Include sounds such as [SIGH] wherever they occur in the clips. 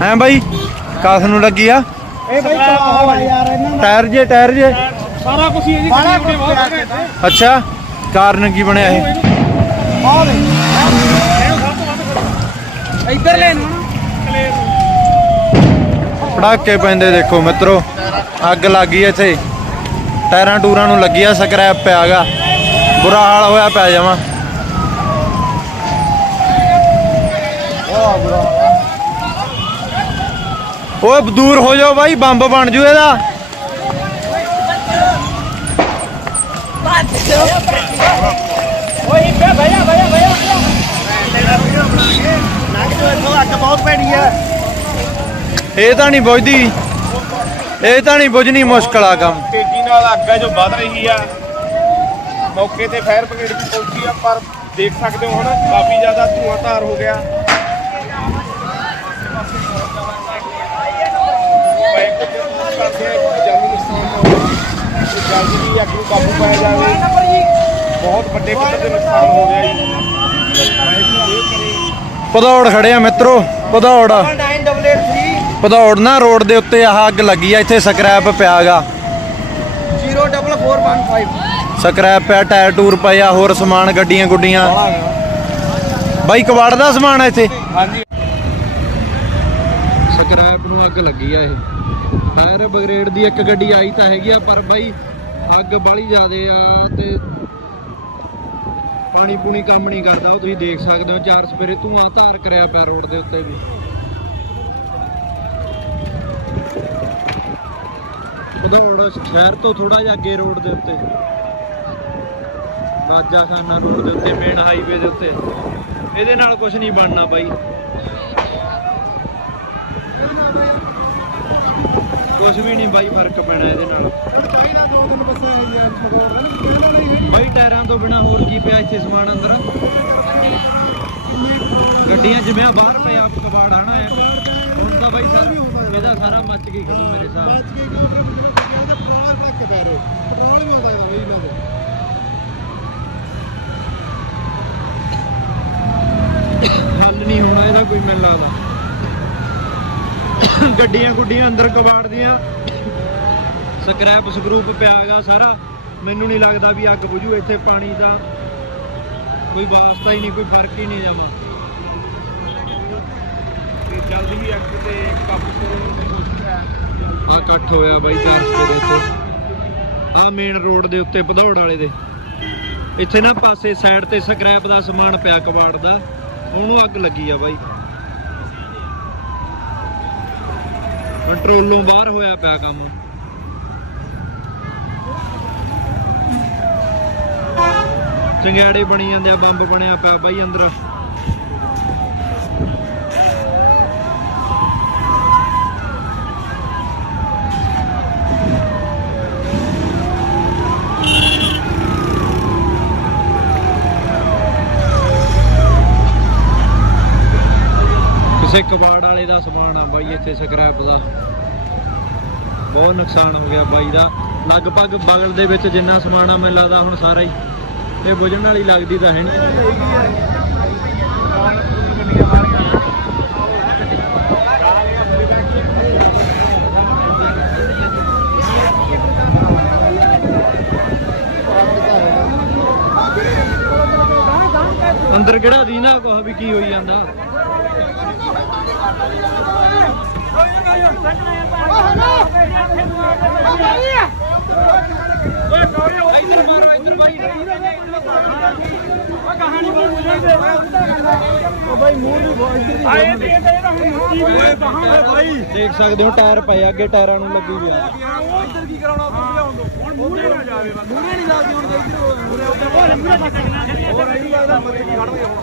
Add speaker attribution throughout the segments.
Speaker 1: ਹੈ ਬਾਈ? ਕਾਸ ਨੂੰ ਲੱਗੀ ਆ?
Speaker 2: ਇਹ ਬਈ ਪਤਾ ਯਾਰ ਇਹਨਾਂ ਦਾ।
Speaker 1: ਟਾਇਰ ਜੇ ਟਾਇਰ ਜੇ।
Speaker 2: ਸਾਰਾ ਕੁਝ ਹੀ ਹੈ ਜੀ
Speaker 3: ਸਾਰਾ ਕੁਝ।
Speaker 1: ਅੱਛਾ ਕਾਰਨ ਕੀ ਬਣਿਆ ਇਹ?
Speaker 2: ਆਹ ਦੇ ਇੱਧਰ ਲੈ ਨੂੰ।
Speaker 1: ਪੜਾਕੇ ਪੈਂਦੇ ਦੇਖੋ ਮਿੱਤਰੋ ਅੱਗ ਲੱਗ ਗਈ ਇੱਥੇ। ਟਾਇਰਾਂ ਟੂਰਾਂ ਨੂੰ ਲੱਗੀ ਆ ਸਕ੍ਰੈਪ ਪਿਆਗਾ। ਬੁਰਾ ਹਾਲ ਹੋਇਆ ਪਿਆ ਜਾਵਾਂ ਓਏ ਦੂਰ ਹੋ ਜਾਓ ਬਾਈ ਬੰਬ ਬਣ ਜੂ ਇਹਦਾ।
Speaker 2: ਓਏ ਇੱਥੇ ਭਈਆ ਭਈਆ ਭਈਆ
Speaker 3: ਲੱਗ ਜੋ ਇੱਥੋਂ ਅੱਗ ਬਹੁਤ ਪੈਣੀ ਆ
Speaker 1: ਇਹ ਤਾਂ ਨਹੀਂ ਬੁਝਦੀ। ਇਹ ਤਾਂ ਨਹੀਂ ਬੁਝਣੀ ਮੁਸ਼ਕਲ ਆ ਕੰਮ।
Speaker 4: ਤੇਜ਼ੀ ਨਾਲ ਅੱਗ ਹੈ ਜੋ ਵੱਧ ਰਹੀ ਆ। ਮੌਕੇ ਤੇ ਫਾਇਰ ਬ੍ਰਿਗੇਡ ਵੀ ਪਹੁੰਚੀ ਆ ਪਰ ਦੇਖ ਸਕਦੇ ਹੋ ਹੁਣ ਕਾਫੀ ਜ਼ਿਆਦਾ ਧੂਆਂ ਧਾਰ ਹੋ ਗਿਆ। ਕਰਦੇ ਆ ਜਾਨੀ ਨੁਕਸਾਨ ਨਾ ਹੋਵੇ ਤੇ ਜਲਦੀ ਹੀ ਅੱਗ ਨੂੰ ਕਾਬੂ ਪਾਇਆ ਜਾਵੇ ਬਹੁਤ ਵੱਡੇ ਪੱਧਰ ਤੇ ਨੁਕਸਾਨ ਹੋ ਗਿਆ ਜੀ
Speaker 1: ਪਧੌੜ ਖੜੇ ਆ ਮਿੱਤਰੋ ਪਧੌੜ
Speaker 3: 9883
Speaker 1: ਪਧੌੜ ਨਾ ਰੋਡ ਦੇ ਉੱਤੇ ਆਹ ਅੱਗ ਲੱਗੀ ਆ, ਇੱਥੇ ਸਕ੍ਰੈਪ ਪਿਆਗਾ।
Speaker 3: 04415
Speaker 1: ਸਕ੍ਰੈਪ ਪਿਆ, ਟਾਇਰ ਟੂਰ ਪਏ ਆ, ਹੋਰ ਸਮਾਨ, ਗੱਡੀਆਂ ਗੁੱਡੀਆਂ। ਬਾਈ, ਕਵਾੜ ਦਾ ਸਮਾਨ ਆ ਇੱਥੇ?
Speaker 4: ਹਾਂਜੀ
Speaker 1: ਸਕ੍ਰੈਪ ਨੂੰ ਅੱਗ ਲੱਗੀ ਆ ਇਹ। ਫਾਇਰ ਬ੍ਰਿਗੇਡ ਦੀ ਇੱਕ ਗੱਡੀ ਆਈ ਤਾਂ ਹੈਗੀ ਆ, ਪਰ ਬਾਈ ਅੱਗ ਬਾਲੀ ਜ਼ਿਆਦੇ ਆ ਤੇ ਪਾਣੀ ਪੂਣੀ ਕੰਮ ਨਹੀਂ ਕਰਦਾ। ਉਹ ਤੁਸੀਂ ਦੇਖ ਸਕਦੇ ਹੋ, ਚਾਰ ਸਪੇਰੇ ਧੂਆਂ ਧਾਰ ਕਰਿਆ ਪਿਆ ਰੋਡ ਦੇ ਉੱਤੇ ਵੀ। ਉਧੋੜ ਸ਼ਹਿਰ ਤੋਂ ਥੋੜਾ ਜਿਹਾ ਅੱਗੇ ਰੋਡ ਦੇ ਉੱਤੇ। ਰਾਜਾ ਖਾਨਾ ਰੋਡ ਦੇ ਉੱਤੇ, ਮੇਨ ਹਾਈਵੇ ਦੇ ਉੱਤੇ। ਇਹਦੇ ਨਾਲ ਕੁਝ ਨਹੀਂ ਬਣਨਾ ਬਾਈ। ਕੁਝ ਵੀ ਨਹੀਂ ਬਾਈ, ਫ਼ਰਕ ਪੈਣਾ ਇਹਦੇ ਨਾਲ। ਬਾਈ, ਟਾਇਰਾਂ ਤੋਂ ਬਿਨਾ ਹੋਰ ਕੀ ਪਿਆ ਇੱਥੇ ਸਮਾਨ ਅੰਦਰ? ਗੱਡੀਆਂ ਜਿਵੇਂ ਬਾਹਰ ਪਿਆ ਕਬਾੜ ਆਣਾ ਹੈ ਹੁਣ ਤਾਂ ਬਾਈ ਸਾਰਾ ਇਹਦਾ ਸਾਰਾ ਮੱਚ ਗਈ ਖੜੂ ਮੇਰੇ ਹਿਸਾਬ ਨਾਲ। ਹੱਲ ਨਹੀਂ ਹੋਣਾ ਇਹਦਾ ਕੋਈ, ਮੈਨੂੰ ਲੱਗਦਾ। [COUGHS] ਗੱਡੀਆਂ ਗੁੱਡੀਆਂ ਅੰਦਰ ਕਬਾੜ ਦੀਆਂ ਸਕ੍ਰੈਪ ਸਕਰੂਪ ਪਿਆ ਹੈਗਾ ਸਾਰਾ। ਮੈਨੂੰ ਨਹੀਂ ਲੱਗਦਾ ਵੀ ਅੱਗ ਬੁਝੂ ਇੱਥੇ ਪਾਣੀ ਦਾ ਕੋਈ ਵਾਸਤਾ ਹੀ ਨਹੀਂ ਕੋਈ ਫ਼ਰਕ ਹੀ ਨਹੀਂ ਜਾਵਾ
Speaker 4: ਤੇ ਜਲਦੀ ਹੀ ਅੱਗ ਤੇ ਕਾਬੂ ਕਰਨ ਦੀ ਕੋਸ਼ਿਸ਼ ਹੈ
Speaker 1: ਆ ਇਕੱਠ ਹੋਇਆ ਬਾਈ ਚਾਰ ਦੇ ਉੱਤੇ ਆ ਮੇਨ ਰੋਡ ਦੇ ਉੱਤੇ ਭਦੌੜ ਵਾਲੇ ਦੇ। ਇੱਥੇ ਨਾ ਪਾਸੇ ਸਾਈਡ ਤੇ ਸਕ੍ਰੈਪ ਦਾ ਸਮਾਨ ਪਿਆ ਕਬਾੜ ਦਾ। ਉਹਨੂੰ ਅੱਗ ਲੱਗੀ ਆ ਬਾਈ। ਕੰਟਰੋਲੋਂ ਬਾਹਰ ਹੋਇਆ ਪਿਆ ਕੰਮ। ਚੰਗਿਆੜੇ ਬਣੀ ਜਾਂਦੇ ਆ ਬੰਬ ਬਣਿਆ ਪਿਆ ਬਾਈ ਅੰਦਰ। ਕਿਸੇ ਕਬਾੜ ਵਾਲੇ ਦਾ ਸਮਾਨ ਆ ਬਾਈ, ਇੱਥੇ ਸਕ੍ਰੈਪ ਦਾ। ਬਹੁਤ ਨੁਕਸਾਨ ਹੋ ਗਿਆ ਬਾਈ ਦਾ। ਲਗਭਗ ਬਗਲ ਦੇ ਵਿੱਚ ਜਿੰਨਾ ਸਮਾਨ ਆ, ਮੈਨੂੰ ਲੱਗਦਾ ਹੁਣ ਸਾਰਾ ਹੀ। ਇਹ ਬੁਝਣ ਵਾਲੀ ਲੱਗਦੀ ਤਾਂ ਹੈ ਨਹੀਂ। ਅੰਦਰ ਕਿਹੜਾ ਦੀ ਨਾ ਕੁਛ ਹੋਈ ਜਾਂਦਾ
Speaker 2: ਇੱਧਰ ਮਾਰੋ ਇੱਧਰ ਬਾਈ ਕਹਾਣੀ ਬੋਲ ਉਹ ਬਾਈ ਮੂੰਹ ਵੀ ਬਹੁਤ ਇੱਧਰ ਦੀ ਆਏ ਤੇ ਇਹ ਤਾਂ ਹੁਣ ਕੀ ਹੋਇਆ ਕਹਾਂ ਬਾਈ
Speaker 1: ਦੇਖ ਸਕਦੇ ਹੋ ਟਾਇਰ ਪਏ ਆ, ਅੱਗੇ ਟਾਇਰਾਂ ਨੂੰ ਲੱਗੀ ਹੋਈ ਆ।
Speaker 2: ਹੋਰ ਨਹੀਂ ਲੱਗਦਾ ਮੱਥੇ ਕੀ ਖੜਨਗੇ ਹੁਣ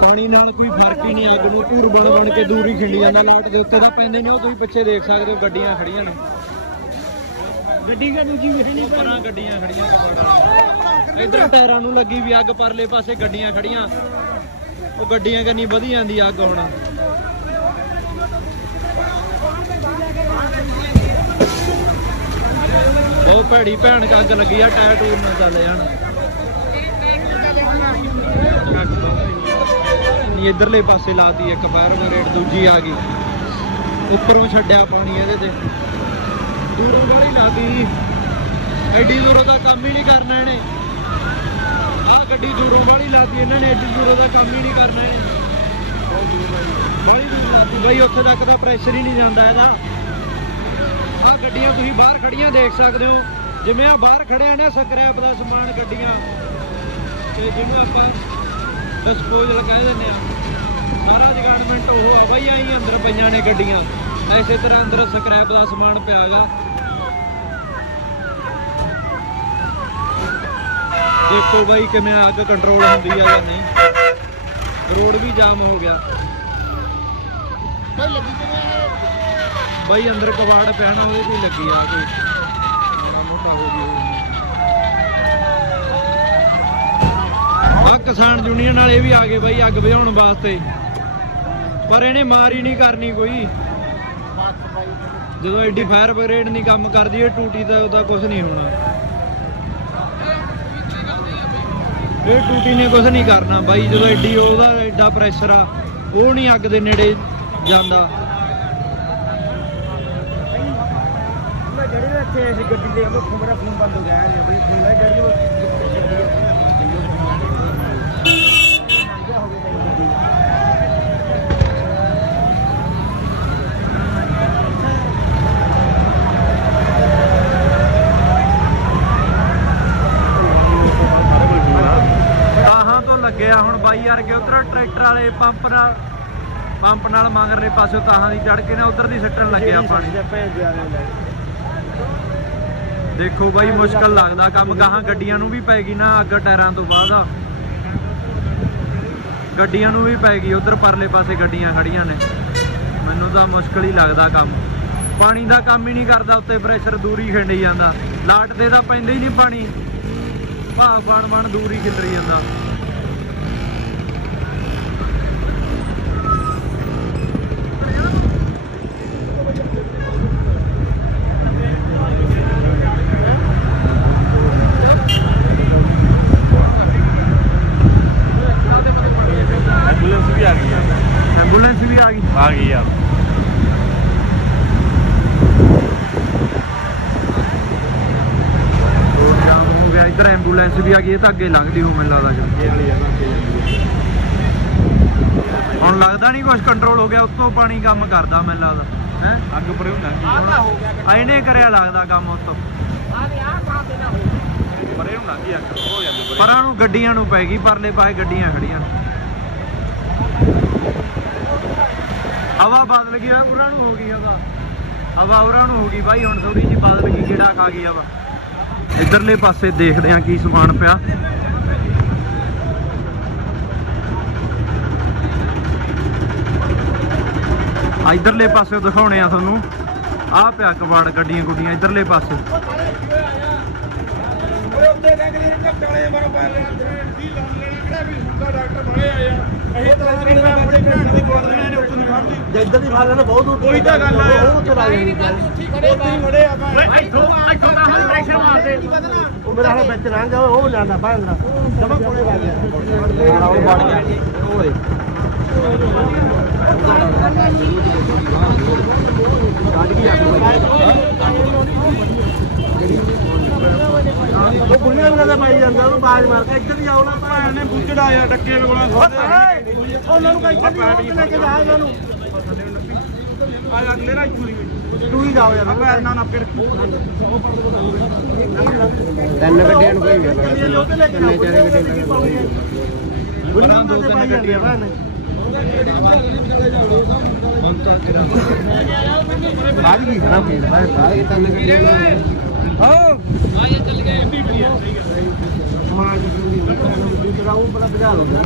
Speaker 1: ਪਾਣੀ ਨਾਲ ਕੋਈ ਫ਼ਰਕ ਹੀ ਨਹੀਂ, ਅੱਗ ਨੂੰ ਧੂਰ ਬਣ ਬਣ ਕੇ ਦੂਰ ਹੀ ਖਿੰਡੀ ਜਾਂਦਾ, ਲਾਟ ਦੇ ਉੱਤੇ ਤਾਂ ਪੈਂਦੇ ਨਹੀਂ, ਉਹ ਤੁਸੀਂ ਪਿੱਛੇ ਦੇਖ ਸਕਦੇ ਹੋ, ਗੱਡੀਆਂ ਖੜੀਆਂ ਨੇ।
Speaker 2: ਗੱਡੀ ਕਾ ਦੂਜੀ ਵੀ ਨਹੀਂ
Speaker 1: ਪਰਾਂ ਗੱਡੀਆਂ ਖੜੀਆਂ ਇਧਰ ਟਾਇਰਾਂ ਨੂੰ ਲੱਗੀ ਵੀ ਅੱਗ ਪਰਲੇ ਪਾਸੇ ਗੱਡੀਆਂ ਖੜੀਆਂ। ਉਹ ਗੱਡੀਆਂ ਕੰਨੀ ਵਧੀ ਜਾਂਦੀ ਅੱਗ ਹੁਣ। ਬਹੁਤ ਭੈੜੀ ਭੈਣ ਕ ਅੱਗ ਲੱਗੀ ਆ ਟਾਇਰ ਟੂਰ ਨਾ ਚੱਲ ਜਾਣ ਨਹੀਂ ਇਧਰਲੇ ਪਾਸੇ ਲਾਤੀ ਇੱਕ ਫਾਇਰ ਬ੍ਰਿਗੇਡ ਦੂਜੀ ਆ ਗਈ। ਉੱਪਰੋਂ ਛੱਡਿਆ ਪਾਣੀ ਇਹਦੇ ਤੇ। ਦੂਰੋਂ ਵਾਲੀ ਲਾਤੀ। ਐਡੀ ਦੂਰੋਂ ਦਾ ਕੰਮ ਹੀ ਨਹੀਂ ਕਰਨਾ ਇਹਨੇ। ਆਹ ਗੱਡੀ ਦੂਰੋਂ ਵਾਲੀ ਲਾਤੀ ਇਹਨਾਂ ਨੇ, ਐਡੀ ਦੂਰੋਂ ਦਾ ਕੰਮ ਹੀ ਨਹੀਂ ਕਰਨਾ ਇਹਨੇ। ਬਾਹਲੀ ਬਾਈ, ਉੱਥੇ ਤੱਕ ਦਾ ਪ੍ਰੈਸ਼ਰ ਹੀ ਨਹੀਂ ਜਾਂਦਾ ਇਹਦਾ। ਆਹ ਗੱਡੀਆਂ ਤੁਸੀਂ ਬਾਹਰ ਖੜੀਆਂ ਦੇਖ ਸਕਦੇ ਹੋ। ਜਿਵੇਂ ਆ ਬਾਹਰ ਖੜਿਆ ਨੇ ਸਕ੍ਰੈਪ ਦਾ ਸਮਾਨ, ਗੱਡੀਆਂ। ਤੇ ਜਿਵੇਂ ਆਪਾਂ ਡਿਸਪੋਜ਼ਲ ਕਹਿ ਦਿੰਦੇ ਆ। ਸਾਰਾ ਜਗਾਰਡਮੈਂਟ ਉਹ ਆ ਬਾਈ ਆਈ ਅੰਦਰ ਪਈਆਂ ਨੇ ਗੱਡੀਆਂ। ਐਸੇ ਤਰ੍ਹਾਂ ਅੰਦਰ ਸਕ੍ਰੈਪ ਦਾ ਸਮਾਨ ਪਿਆ ਪਿਆਗਾ ਦੇਖੋ ਬਾਈ ਕਿਵੇਂ ਅੱਗ ਕੰਟਰੋਲ ਹੁੰਦੀ ਆ ਜਾਂ ਨਹੀਂ। ਰੋਡ ਵੀ ਜਾਮ ਹੋ ਗਿਆ। ਬਾਈ ਅੰਦਰ ਕਬਾੜ ਪਿਆ ਨਾ ਉਹਦੇ ਕੋਈ ਲੱਗੀ ਆ ਕੋਈ। ਮੋਟਾ ਹੋ ਗਈ ਆ ਕਿਸਾਨ ਯੂਨੀਅਨ ਵਾਲੇ ਵੀ ਆ ਗਏ ਬਾਈ ਅੱਗ ਬੁਝਾਉਣ ਵਾਸਤੇ। ਪਰ ਇਹਨੇ ਮਾਰ ਹੀ ਨਹੀਂ ਕਰਨੀ ਕੋਈ। ਜਦੋਂ ਐਡੀ ਫਾਇਰ ਬ੍ਰਿਗੇਡ ਨਹੀਂ ਕੰਮ ਕਰਦੀ ਇਹ ਟੂਟੀ ਦਾ ਉਹਦਾ ਕੁਝ ਨਹੀਂ ਹੋਣਾ। ਇਹ ਟੂਟੀ ਨੇ ਕੁਝ ਨਹੀਂ ਕਰਨਾ ਬਾਈ, ਜਦੋਂ ਐਡੀ ਉਹਦਾ ਐਡਾ ਪ੍ਰੈਸ਼ਰ ਆ, ਉਹ ਨਹੀਂ ਅੱਗ ਦੇ ਨੇੜੇ ਜਾਂਦਾ।
Speaker 2: ਜਿਹੜੇ ਇੱਥੇ ਗੱਡੀ ਦੇ ਉਹ ਮੇਰਾ ਫੋਨ ਬੰਦ ਹੋ ਗਿਆ ਬਈ ਫੋਨ ਲੈ ਗੱਡੀ
Speaker 1: ਗਿਆ ਹੁਣ ਬਾਈ ਵਰਗੇ ਉਧਰ, ਟਰੈਕਟਰ ਵਾਲੇ ਪੰਪ ਨਾਲ ਪੰਪ ਨਾਲ ਮੰਗਰਲੇ ਪਾਸੇ ਤਾਹਾਂ ਦੀ ਚੜ ਕੇ ਨਾ ਉਧਰ ਦੀ ਸਿੱਟਣ ਲੱਗਿਆ ਪਾਣੀ ਦੇਖੋ ਬਾਈ, ਮੁਸ਼ਕਲ ਲੱਗਦਾ ਕੰਮ, ਗਾਹਾਂ ਗੱਡੀਆਂ ਨੂੰ ਵੀ ਪੈ ਗਈ ਨਾ ਅੱਗ ਟਾਇਰਾਂ ਤੋਂ ਬਾਅਦ ਗੱਡੀਆਂ ਨੂੰ ਵੀ ਪੈ ਗਈ, ਉਧਰ ਪਰਲੇ ਪਾਸੇ ਗੱਡੀਆਂ ਖੜੀਆਂ ਨੇ। ਮੈਨੂੰ ਤਾਂ ਮੁਸ਼ਕਲ ਹੀ ਲੱਗਦਾ ਕੰਮ। ਪਾਣੀ ਦਾ ਕੰਮ ਹੀ ਨਹੀਂ ਕਰਦਾ, ਉੱਤੇ ਪ੍ਰੈਸ਼ਰ ਦੂਰੀ ਖਿੰਡੀ ਜਾਂਦਾ। ਲਾਟ ਤੇ ਤਾਂ ਪੈਂਦੇ ਹੀ ਨਹੀਂ ਪਾਣੀ। ਭਾਅ ਬਣ ਬਣ ਦੂਰ ਹੀ ਖਿਲਰੀ ਜਾਂਦਾ
Speaker 4: ਐਂਬੂਲੈਂਸ ਵੀ ਆ ਗਈ ਆ
Speaker 1: ਐਂਬੂਲੈਂਸ ਵੀ ਆ ਗਈ
Speaker 4: ਆ ਗਈ ਆ
Speaker 1: ਰੋਡ ਜਾਮ ਹੋ ਗਿਆ ਇੱਧਰ ਐਂਬੂਲੈਂਸ ਵੀ ਆ ਗਈ ਇਹ ਤਾਂ ਅੱਗੇ ਲੰਘਦੀ ਹੋ ਮੈਨੂੰ ਲੱਗਦਾ ਜੀ।
Speaker 4: ਆ
Speaker 1: ਹੁਣ ਲੱਗਦਾ ਨਹੀਂ ਕੁਝ ਕੰਟਰੋਲ ਹੋ ਗਿਆ ਉੱਤੋਂ ਪਾਣੀ ਕੰਮ ਕਰਦਾ ਮੈਨੂੰ ਲੱਗਦਾ। ਹੈ?
Speaker 4: ਆ। ਅੱਗ ਪਰੇ ਹੁੰਦਾ
Speaker 1: ਆ। ਇਹਨੇ ਕਰਿਆ ਲੱਗਦਾ ਕੰਮ ਉੱਤੋਂ।
Speaker 4: ਪਰੇ ਹੁੰਦਾ ਕੀ ਅੱਗ ਹੋ ਜਾਂਦੀ ਪਰੇ।
Speaker 1: ਪਰਾਂ ਨੂੰ ਗੱਡੀਆਂ ਨੂੰ ਪੈ ਗਈ ਪਰਲੇ ਪਾਸੇ ਗੱਡੀਆਂ ਖੜੀਆਂ। ਹਵਾ ਬਦਲ ਗਈ ਉਹਨਾਂ ਨੂੰ ਹੋ ਗਈ ਹਵਾ। ਹਵਾ ਉਹਨਾਂ ਨੂੰ ਹੋ ਗਈ ਬਾਈ ਹੁਣ ਥੋੜੀ ਜਿਹੀ ਬਦਲ ਗਈ ਕਿਹੜਾ ਖਾ ਗਈ ਹਵਾ। ਇਧਰਲੇ ਪਾਸੇ ਦੇਖਦੇ ਆ ਕੀ ਸਮਾਨ ਪਿਆ। ਆ ਇਧਰਲੇ ਪਾਸੇ ਦਿਖਾਉਣੇ ਆ ਤੁਹਾਨੂੰ। ਆ ਪਿਆ ਕਬਾੜ ਗੱਡੀਆਂ ਗੁੱਡੀਆਂ ਇਧਰਲੇ ਪਾਸੇ।
Speaker 4: ਉੱਤੇ ਦੇਖ ਵਾਲੇ ਮਾਰੋ ਪੈ ਲੈ ਦੀ ਲਾਉਣ ਲੈਣਾ, ਕਿਹੜਾ ਵੀ ਹੁੰਦਾ, ਡਾਕਟਰ ਬੜੇ ਆਏ ਆ ਅਸੀਂ ਤਾਂ ਆਪਣੀ ਮੈਂ ਆਪਣੀ ਭੈਣ ਦੀ ਗੋਦ ਲੈਣੇ ਨੇ ਉੱਤੋਂ ਨਹੀਂ ਖੜਦੀ
Speaker 3: ਜਿੱਦਾਂ ਦੀ ਫਾਲ ਨਾ ਬਹੁਤ ਦੂਰ
Speaker 4: ਉਹੀ ਤਾਂ ਗੱਲ ਆ।
Speaker 3: ਉਹ ਉੱਥੇ ਲਾ ਜਾਂਦੀ
Speaker 4: ਉੱਥੇ ਹੀ ਖੜੇ ਆ ਭਾਵੇਂ
Speaker 2: ਇੱਥੋਂ ਇੱਥੋਂ ਤਾਂ ਹਲ ਪ੍ਰੈਸ਼ਰ ਮਾਰਦੇ
Speaker 3: ਉਹ ਮੇਰਾ ਹਾਲ ਵਿੱਚ ਲੰਘ ਗਿਆ ਉਹ ਜਾਂਦਾ ਭਾਂਦਰਾ ਜਮਾ ਕੋਲੇ ਵੱਜ ਗਿਆ ਉਹ ਵੜ ਗਿਆ। ਓਏ ਉਹ ਬੁੱਢੇ ਨੂੰ ਦਾ ਪਾਈ ਜਾਂਦਾ ਉਹਨੂੰ ਬਾਜ ਮਾਰ ਕੇ ਇੱਧਰ ਹੀ ਆਉ ਨਾ
Speaker 4: ਭੈਣ ਨੇ ਬੁੱਝੜਾ ਆ ਡੱਕੇ ਲਗੋਣਾ ਖਾਦੇ
Speaker 3: ਉਹਨਾਂ ਨੂੰ ਕਹਿੰਦਾ ਨਹੀਂ ਲੈ ਕੇ ਜਾ ਉਹਨਾਂ ਨੂੰ।
Speaker 4: ਆ ਅਗਲੇ ਨਾਲ ਚੂਰੀ
Speaker 3: ਤੂੰ ਹੀ ਜਾਓ ਯਾਰ।
Speaker 4: ਪੈਰ ਨਾਲ ਨੱਪ ਕੇ ਰੱਖੀ।
Speaker 3: ਤਿੰਨ ਗੱਡੀਆਂ ਨੂੰ ਕੋਈ ਤਿੰਨੇ ਚਾਰੇ ਗੱਡੀਆਂ ਬੁੱਢੇ ਨੂੰ ਤੇ ਪਾਈ ਜਾਂਦੇ ਆ ਭੈਣ
Speaker 1: ਤਾਂ ਕਿਰਾ
Speaker 3: ਬਾਜ ਕੀ ਖਰਾਬ ਹੋਈ ਬਾਜ ਤਿੰਨ ਗੱਡੀਆਂ
Speaker 1: ਹਾਂ।
Speaker 3: ਸਮਾਜ ਨੂੰ ਦੂਸਰਾ ਉਹ ਬੜਾ ਬਾਜ਼ਾਰ ਹੁੰਦਾ